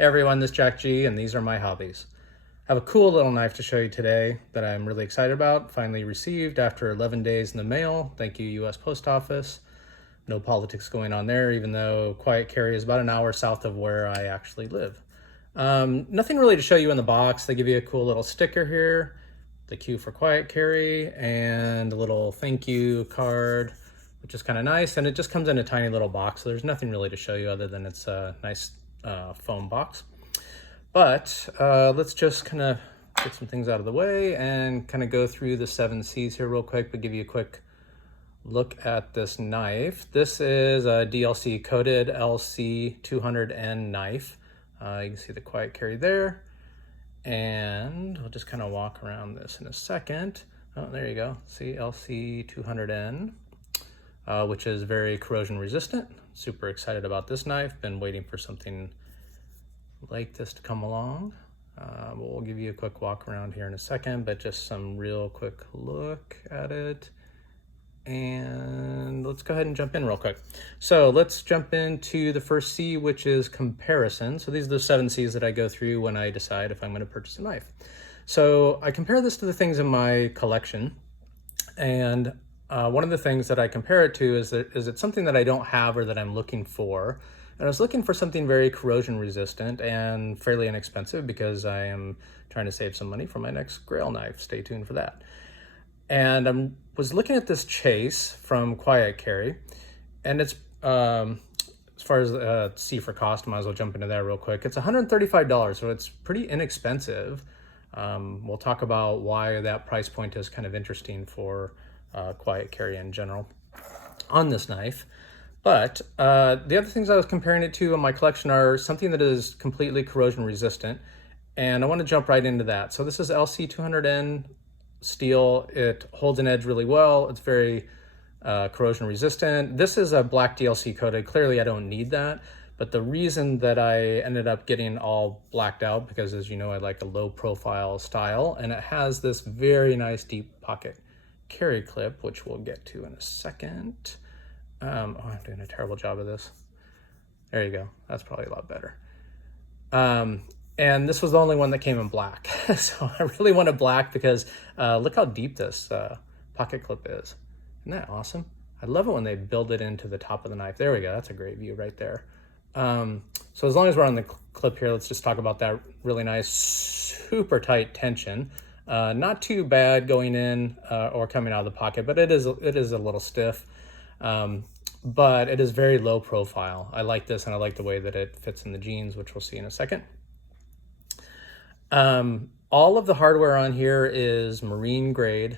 Hey everyone, this is Jack G, and these are my hobbies. I have a cool little knife to show you today that I'm really excited about. Finally received after 11 days in the mail. Thank you, U.S. Post Office. No politics going on there, even though Quiet Carry is about an hour south of where I actually live. Nothing really to show you in the box. They give you a cool little sticker here, the Q for Quiet Carry, and a little thank you card, which is kind of nice. And it just comes in a tiny little box, so there's nothing really to show you other than it's a nice foam box. But let's just kind of get some things out of the way and kind of go through the 7 C's here real quick, but give you a quick look at this knife. This is a DLC coated LC200N knife. You can see the Quiet Carry there. And I'll just kind of walk around this in a second. Oh, there you go. See, LC200N, which is very corrosion resistant. Super excited about this knife. Been waiting for something like this to come along. We'll give you a quick walk around here in a second, but just some real quick look at it. And let's go ahead and jump in real quick. So let's jump into the first C, which is comparison. So these are the 7 C's that I go through when I decide if I'm going to purchase a knife. So I compare this to the things in my collection. And one of the things that I compare it to is it something that I don't have or that I'm looking for. And I was looking for something very corrosion resistant and fairly inexpensive because I am trying to save some money for my next Grail knife. Stay tuned for that. And I was looking at this Chase from Quiet Carry, and it's, as far as C for cost, might as well jump into that real quick. It's $135, so it's pretty inexpensive. We'll talk about why that price point is kind of interesting for Quiet Carry in general on this knife. But the other things I was comparing it to in my collection are something that is completely corrosion resistant, and I want to jump right into that. So this is LC200N steel. It holds an edge really well. It's very corrosion resistant. This is a black DLC coated. Clearly I don't need that, but the reason that I ended up getting all blacked out, because as you know, I like a low profile style, and it has this very nice deep pocket carry clip, which we'll get to in a second. Oh, I'm doing a terrible job of this. There you go. That's probably a lot better. And this was the only one that came in black. So I really wanted black because look how deep this pocket clip is. Isn't that awesome? I love it when they build it into the top of the knife. There we go. That's a great view right there. So as long as we're on the clip here, let's just talk about that really nice, super tight tension. Not too bad going in or coming out of the pocket, but it is a little stiff. But it is very low profile. I like this, and I like the way that it fits in the jeans, which we'll see in a second. All of the hardware on here is marine grade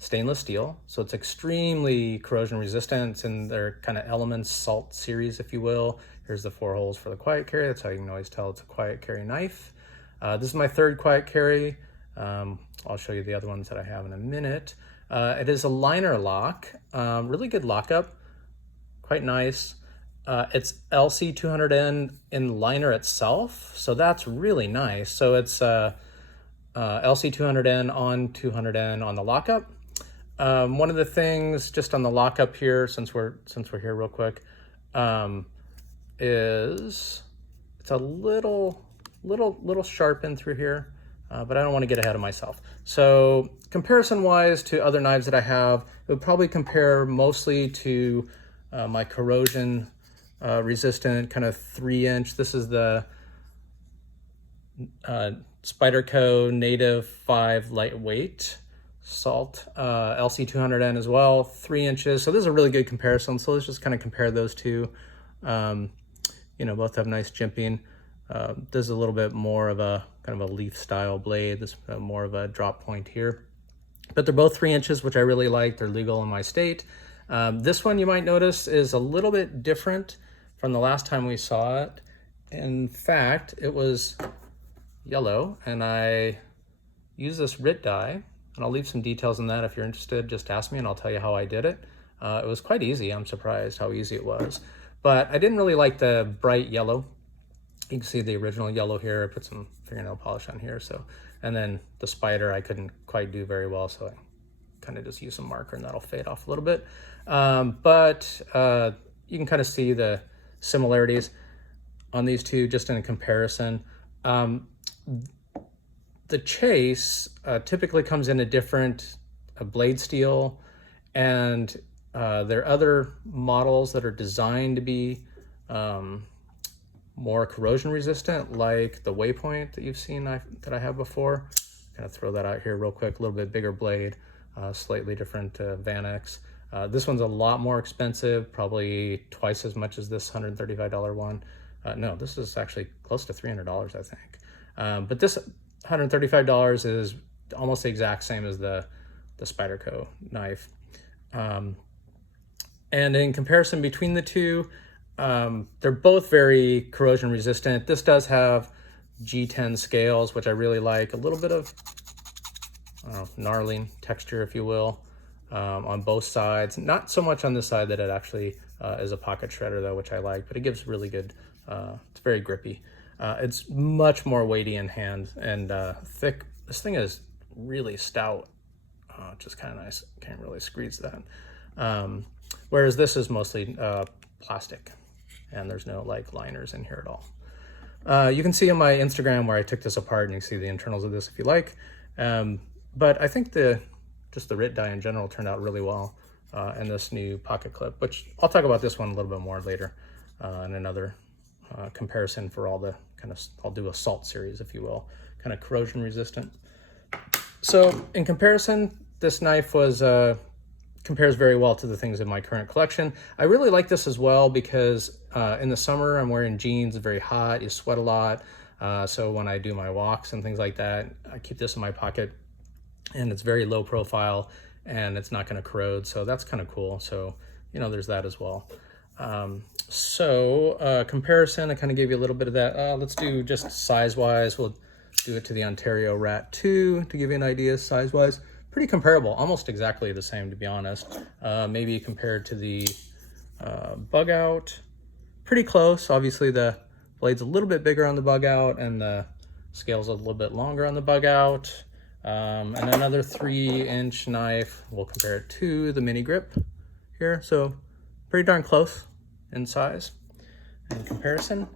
stainless steel, so it's extremely corrosion resistant, and they're kind of Elements Salt series, if you will. Here's the 4 holes for the Quiet Carry. That's how you can always tell it's a Quiet Carry knife. This is my 3rd Quiet Carry. I'll show you the other ones that I have in a minute. It is a liner lock, really good lockup, quite nice. It's LC200N in liner itself, so that's really nice. So it's LC200N on 200N on the lockup. One of the things just on the lockup here, since we're here real quick, is it's a little sharp in through here. But I don't want to get ahead of myself. So comparison-wise to other knives that I have, it would probably compare mostly to my corrosion resistant kind of 3-inch. This is the Spyderco Native 5 lightweight salt, LC200N as well, 3 inches. So this is a really good comparison. So let's just kind of compare those two. You know, both have nice jimping. This is a little bit more of a kind of a leaf style blade. This is more of a drop point here, but they're both 3 inches, which I really like. They're legal in my state. This one you might notice is a little bit different from the last time we saw it. In fact, it was yellow, and I use this RIT dye, and I'll leave some details on that. If you're interested, just ask me and I'll tell you how I did it. It was quite easy. I'm surprised how easy it was, but I didn't really like the bright yellow. You can see the original yellow here. I put some fingernail polish on here. So, and then the spider I couldn't quite do very well, so I kind of just use some marker and that'll fade off a little bit. But you can kind of see the similarities. on these two, just in a comparison. The Chase typically comes in a different blade steel, and there are other models that are designed to be more corrosion resistant, like the Waypoint that you've seen that I have before. Kind of throw that out here real quick. A little bit bigger blade, slightly different Vanex. This one's a lot more expensive, probably twice as much as this $135 one. No, this is actually close to $300, I think. But this $135 is almost the exact same as the Spyderco knife. And in comparison between the two, they're both very corrosion resistant. This does have G10 scales, which I really like. A little bit of gnarling texture, if you will, on both sides. Not so much on this side that it actually is a pocket shredder, though, which I like, but it gives really good, it's very grippy. It's much more weighty in hand and thick. This thing is really stout, which is kind of nice. Can't really squeeze that. Whereas this is mostly plastic, and there's no like liners in here at all. You can see on my Instagram where I took this apart, and you can see the internals of this if you like. But I think just the RIT die in general turned out really well in this new pocket clip, which I'll talk about this one a little bit more later in another comparison for all the I'll do a salt series, if you will, kind of corrosion resistant. So in comparison, this knife compares very well to the things in my current collection. I really like this as well because in the summer I'm wearing jeans, it's very hot, you sweat a lot. So when I do my walks and things like that, I keep this in my pocket, and it's very low profile and it's not going to corrode. So that's kind of cool. So, there's that as well. Comparison, I kind of gave you a little bit of that. Let's do just size-wise. We'll do it to the Ontario Rat 2 to give you an idea size-wise. Pretty comparable, almost exactly the same, to be honest. Maybe compared to the Bug Out, pretty close. Obviously, the blade's a little bit bigger on the Bug Out, and the scale's a little bit longer on the Bug Out. And another 3-inch knife, we'll compare it to the Mini Grip here. So pretty darn close in size in comparison.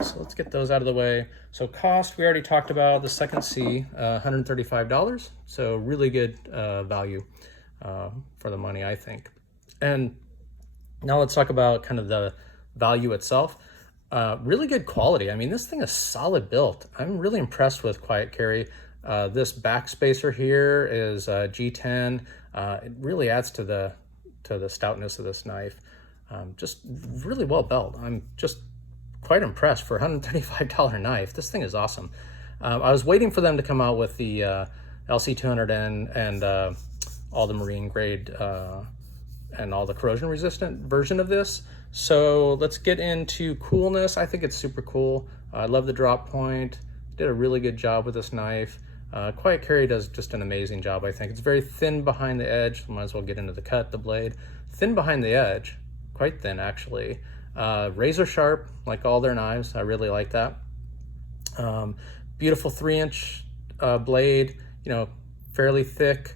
So let's get those out of the way. So cost, we already talked about the second C, $135. So really good value for the money, I think. And now let's talk about kind of the value itself. Really good quality. I mean, this thing is solid built. I'm really impressed with Quiet Carry. This back spacer here is G10. It really adds to the stoutness of this knife. Just really well built. I'm just quite impressed for a $135 knife. This thing is awesome. I was waiting for them to come out with the LC200N and all the marine grade and all the corrosion resistant version of this. So let's get into coolness. I think it's super cool. I love the drop point. Did a really good job with this knife. Quiet Carry does just an amazing job, I think. It's very thin behind the edge. Might as well get into the cut, the blade. Thin behind the edge, quite thin actually. Razor sharp, like all their knives. I really like that. Beautiful 3-inch blade, fairly thick,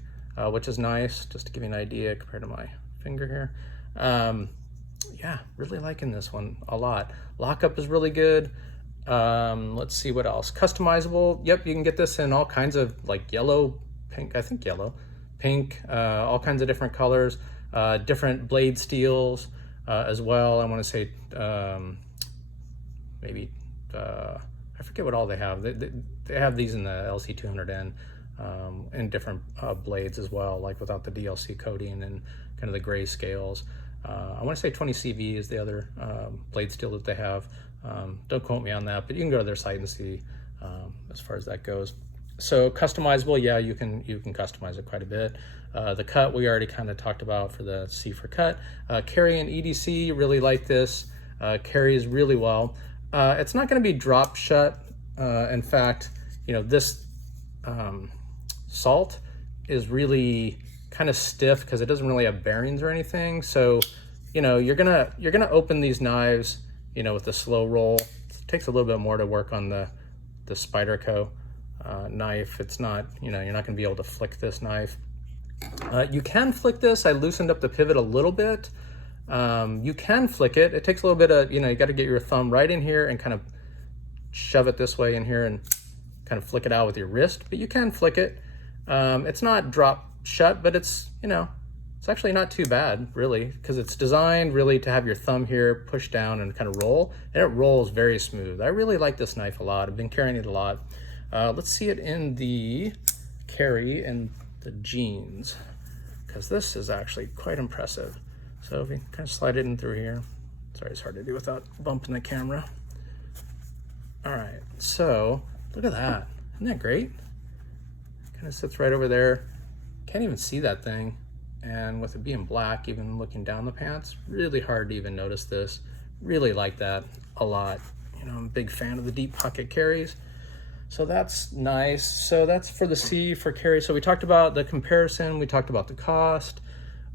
which is nice, just to give you an idea compared to my finger here. Yeah, really liking this one a lot. Lockup is really good. Let's see what else. Customizable. Yep, you can get this in all kinds of like yellow, pink, I think yellow, pink, all kinds of different colors, different blade steels as well. I want to say maybe, I forget what all they have. They have these in the LC200N and different blades as well, like without the DLC coating and kind of the gray scales. I want to say 20 CV is the other blade steel that they have. Don't quote me on that, but you can go to their site and see as far as that goes. So customizable, yeah, you can customize it quite a bit. The cut we already kind of talked about for the C for cut. Carry and EDC, really like this. Carries really well. It's not going to be drop shut. In fact, this salt is really kind of stiff because it doesn't really have bearings or anything. So, you're gonna open these knives, with the slow roll. It takes a little bit more to work on the Spyderco knife. It's not, you're not gonna be able to flick this knife. You can flick this. I loosened up the pivot a little bit, You can flick it. It takes a little bit of, you got to get your thumb right in here and kind of shove it this way in here and kind of flick it out with your wrist, but you can flick it. It's not drop shut, but it's, it's actually not too bad, really, because it's designed really to have your thumb here push down and kind of roll, and it rolls very smooth. I really like this knife a lot. I've been carrying it a lot. Let's see it in the carry and the jeans, because this is actually quite impressive. So if you kind of slide it in through here. Sorry, it's hard to do without bumping the camera. All right, so look at that. Isn't that great? Kind of sits right over there. Can't even see that thing. And with it being black, even looking down the pants, really hard to even notice this. Really like that a lot. I'm a big fan of the deep pocket carries. So that's nice. So that's for the C for carry. So we talked about the comparison, we talked about the cost,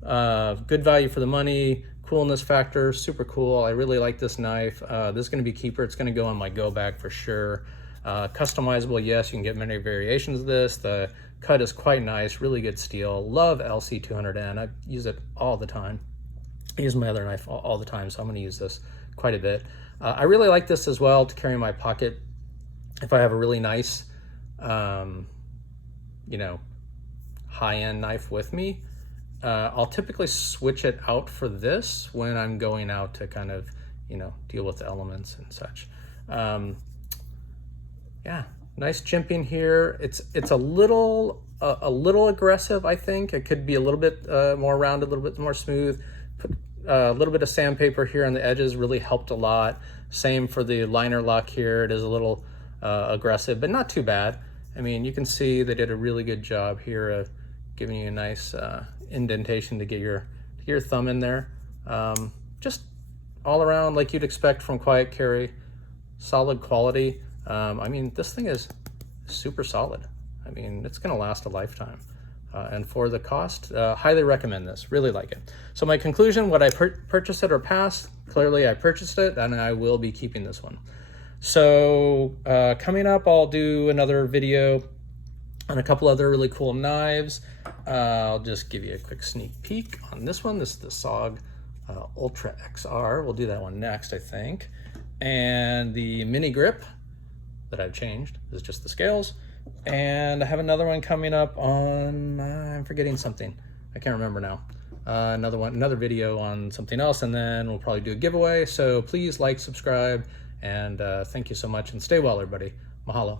good value for the money, coolness factor, super cool. I really like this knife. This is gonna be a keeper. It's gonna go on my go bag for sure. Customizable, yes, you can get many variations of this. The cut is quite nice, really good steel. Love LC200N. I use it all the time. I use my other knife all the time, so I'm going to use this quite a bit. I really like this as well to carry in my pocket if I have a really nice, high-end knife with me. I'll typically switch it out for this when I'm going out to kind of, deal with the elements and such. Yeah, nice jimping here. It's a little aggressive, I think. It could be a little bit more rounded, a little bit more smooth. Put a little bit of sandpaper here on the edges really helped a lot. Same for the liner lock here. It is a little aggressive, but not too bad. I mean, you can see they did a really good job here of giving you a nice indentation to get your thumb in there. Just all around like you'd expect from quiet carry, solid quality. I mean, this thing is super solid. I mean, it's gonna last a lifetime. And for the cost, highly recommend this, really like it. So my conclusion, would I purchase it or pass? Clearly I purchased it and I will be keeping this one. So coming up, I'll do another video on a couple other really cool knives. I'll just give you a quick sneak peek on this one. This is the SOG Ultra XR. We'll do that one next, I think. And the mini grip that I've changed is just the scales. And I have another one coming up on, I'm forgetting something. I can't remember now. Another video on something else, and then we'll probably do a giveaway. So please like, subscribe, and thank you so much, and stay well, everybody. Mahalo.